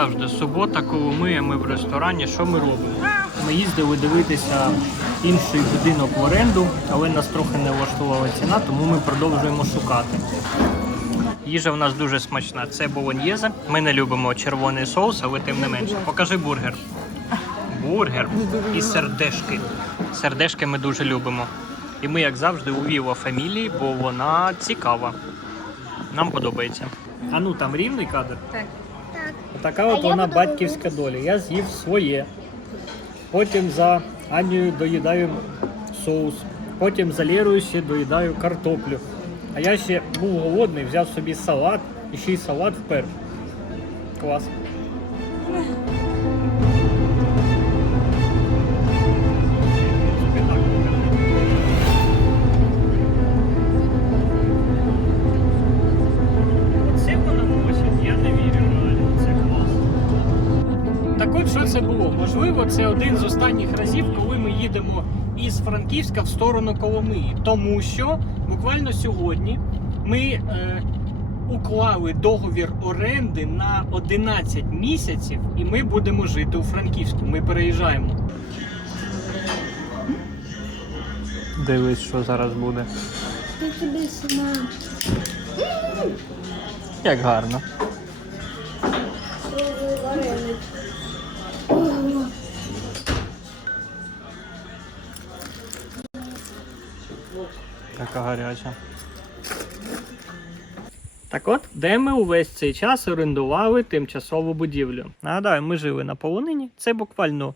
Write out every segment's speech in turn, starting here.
завжди, субота, коли ми, в ресторані, що ми робимо? Ми їздили дивитися інший будинок в оренду, але нас трохи не влаштувала ціна, тому ми продовжуємо шукати. Їжа в нас дуже смачна. Це болоньєзе. Ми не любимо червоний соус, але тим не менше. Покажи бургер. Бургер і сердешки. Сердешки ми дуже любимо. І ми, як завжди, у Віва фамілії, бо вона цікава. Нам подобається. А ну там рівний кадр. Так. Так. Така от вона батьківська доля. Я з'їв своє. Потім за Анією доїдаю соус. Потім за Лєрою ще доїдаю картоплю. А я ще був голодний, взяв собі салат і ще й салат вперше. Клас. Це було? Можливо, це один з останніх разів, коли ми їдемо із Франківська в сторону Коломиї. Тому що буквально сьогодні ми е, уклали договір оренди на 11 місяців, і ми будемо жити у Франківську. Ми переїжджаємо. Дивись, що зараз буде. Як гарно. Така гаряча. Так от, де ми увесь цей час орендували тимчасову будівлю. Нагадаю, ми жили на полонині. Це буквально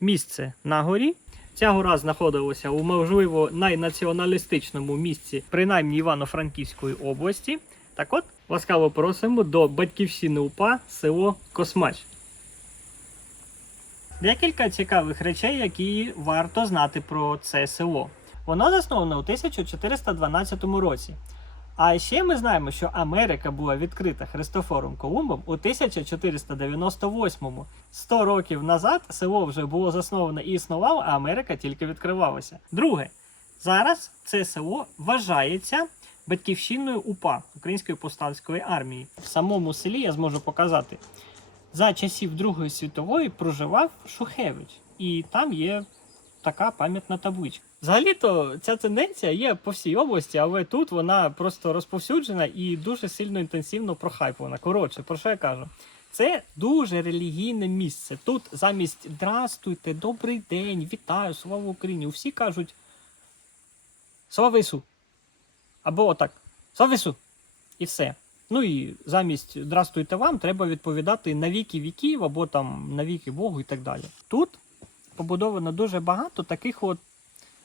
місце на горі. Ця гора знаходилася у можливо найнаціоналістичному місці, принаймні Івано-Франківської області. Так от, ласкаво просимо до батьківщини УПА село Космач. Декілька цікавих речей, які варто знати про це село. Воно засновано у 1412 році. А ще ми знаємо, що Америка була відкрита Христофором Колумбом у 1498-му. 100 років назад село вже було засновано і існувало, а Америка тільки відкривалася. Друге, зараз це село вважається батьківщиною УПА Української повстанської армії. В самому селі я зможу показати. За часів Другої світової проживав Шухевич, і там є така пам'ятна табличка. Взагалі-то ця тенденція є по всій області, але тут вона просто розповсюджена і дуже сильно інтенсивно прохайпована. Коротше, про що я кажу? Це дуже релігійне місце. Тут замість «Здрастуйте, добрий день, вітаю, слава Україні. Всі кажуть Слава Ісу! Або отак Слава Ісу! І все. Ну і замість «Здрастуйте вам треба відповідати на віки віків або там на віки Богу і так далі. Тут побудовано дуже багато таких от,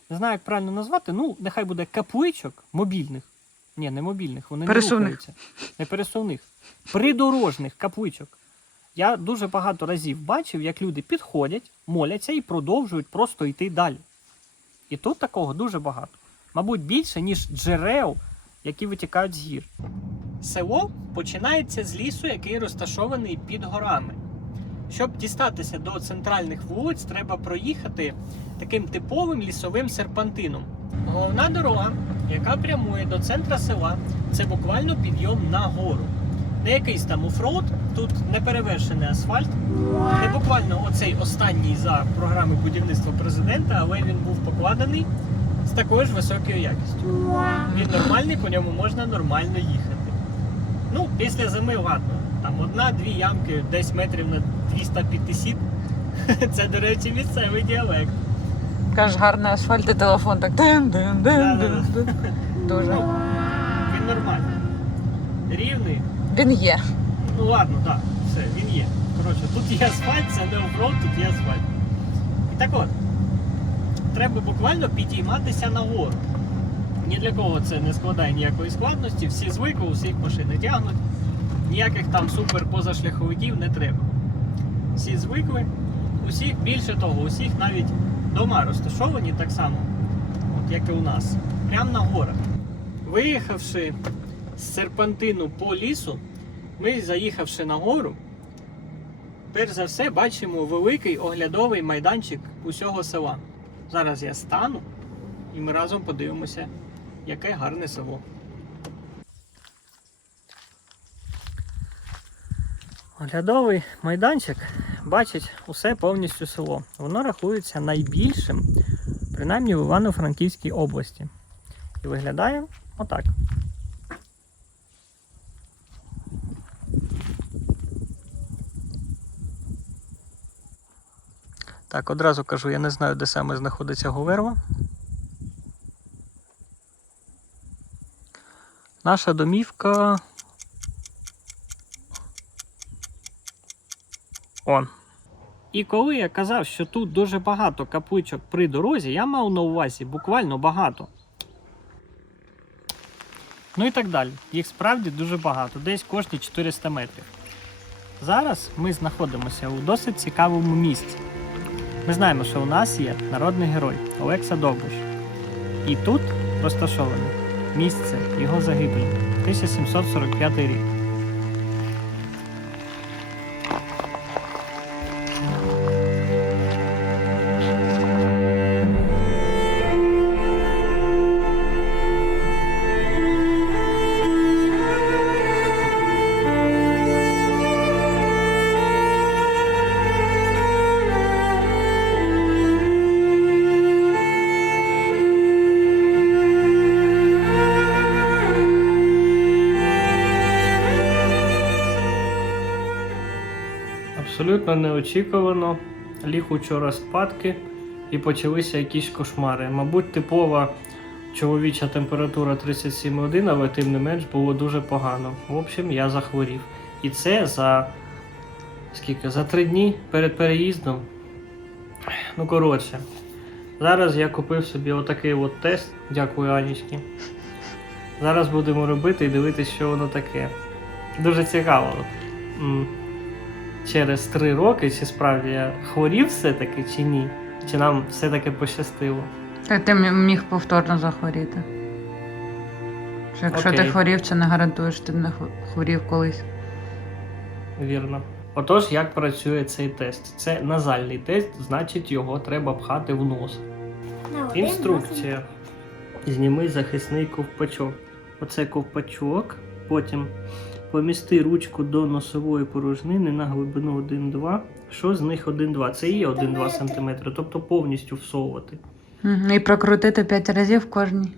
не знаю, як правильно назвати, ну, нехай буде капличок мобільних. Ні, не мобільних, вони Пересувних. не рухаються. Не пересувних. Придорожних капличок. Я дуже багато разів бачив, як люди підходять, моляться і продовжують просто йти далі. І тут такого дуже багато. Мабуть, більше, ніж джерел, які витікають з гір. Село починається з лісу, який розташований під горами. Щоб дістатися до центральних вулиць, треба проїхати таким типовим лісовим серпантином. Головна дорога, яка прямує до центра села, це буквально підйом на гору. Не якийсь там офроуд, тут не перевершений асфальт. Не буквально оцей останній за програми будівництва президента, але він був покладений з такою ж високою якістю. Він нормальний, по ньому можна нормально їхати. Ну, після зими ладно. Там одна-дві ямки, десь метрів на 250. Це, до речі, місцевий діалект. Кажеш, гарний асфальт і телефон так дин дин дин дин дин Дуже. Ну, він нормальний. Рівний. Він є. Ну ладно, так, все, він є. Коротше, тут є асфальт, це не оффроуд, тут є асфальт. І так от, треба буквально підійматися нагору. Ні для кого це не складає ніякої складності, всі звикли, усіх машини тягнуть. Ніяких там супер позашляховиків не треба. Всі звикли, усіх більше того, усіх навіть дома розташовані так само, от як і у нас, прямо на горах. Виїхавши з серпантину по лісу, ми, заїхавши на гору, перш за все бачимо великий оглядовий майданчик усього села. Зараз я стану і ми разом подивимося, яке гарне село. Оглядовий майданчик бачить усе повністю село. Воно рахується найбільшим, принаймні в Івано-Франківській області. І виглядає отак. Так, одразу кажу, я не знаю, де саме знаходиться Говерва. Наша домівка. Он. І коли я казав, що тут дуже багато капличок при дорозі, я мав на увазі буквально багато. Ну і так далі. Їх справді дуже багато, десь кожні 400 метрів. Зараз ми знаходимося у досить цікавому місці. Ми знаємо, що у нас є народний герой Олекса Довбуш. І тут розташоване місце його загибелі 1745 рік. Абсолютно неочікувано. Ліг учора спадки і почалися якісь кошмари. Мабуть, типова чоловіча температура 37,1, але тим не менш було дуже погано. В общем, я захворів. І це за скільки? За три дні перед переїздом. Ну, коротше. Зараз я купив собі отакий от тест. Дякую, Анічки. Зараз будемо робити і дивитися, що воно таке. Дуже цікаво. Через три роки, чи справді я хворів все-таки, чи ні? Чи нам все-таки пощастило? Так ти міг повторно захворіти. Що якщо ти хворів, це не гарантує, що ти не хворів колись. Вірно. Отож, як працює цей тест? Це назальний тест, значить його треба пхати в нос. На один, Інструкція. Зніми захисний ковпачок. Оце ковпачок. Потім помісти ручку до носової порожнини на глибину 1-2. Що з них 1-2? Це і є 1-2 см, тобто повністю всовувати. І прокрутити п'ять разів кожній.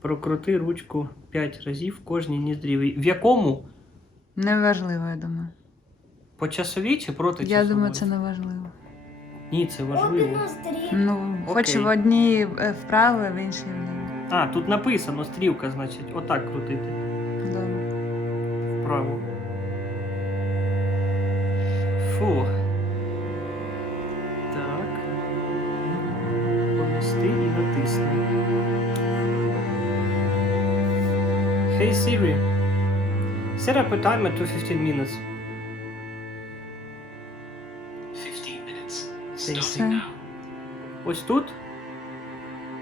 Прокрути ручку 5 разів в кожній ніздрі. В якому? Неважливо, я думаю. По часовій чи проти Я думаю, це не важливо. Ні, це важливо. Ну, хоч Окей. в одній е, вправо, в іншій вліво. А, тут написано стрілка, значить, отак крутити. Добре. Фу. Так. Помісти і натисни. Hey Siri. Set up a timer to 15 minutes. 15 minutes. Starting now. Ось тут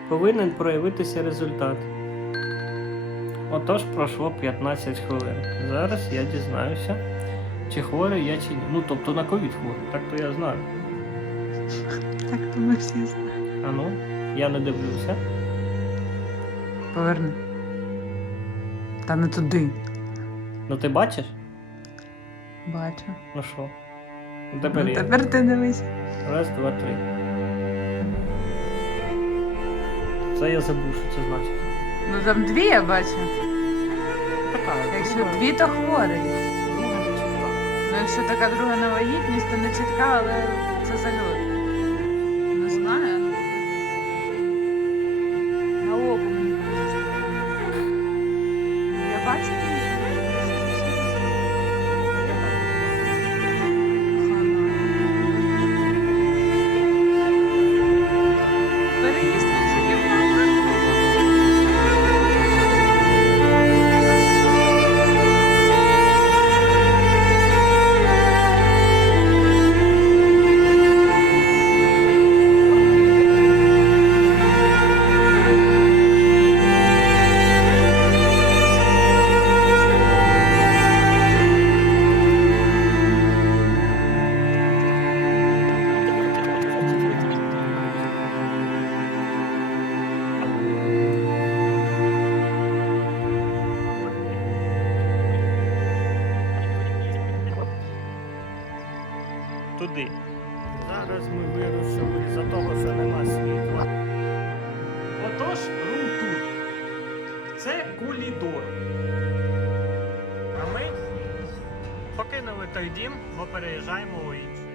повинен проявитися результат. Отож пройшло 15 хвилин. Зараз я дізнаюся, чи хворий я чи ні. Ну, тобто на ковід хворий, так то я знаю. Так то ми всі знаємо. А ну, я не дивлюся. Поверни. Та не туди. Ну ти бачиш? Бачу. Ну що? Ну, тепер Ну, я. тепер ти дивись. Раз, два, три. Це я забув, що це значить. Ну там дві я бачу. Така. Якщо друга- дві, то хворий. друга не чітка. Ну, якщо така друга невагітність, то не чітка, але це зальот. Туди. Зараз ми вирушили за того, що нема світла. Отож, рум-тур. Це кулідор. А ми покинули той дім, бо переїжджаємо у інший.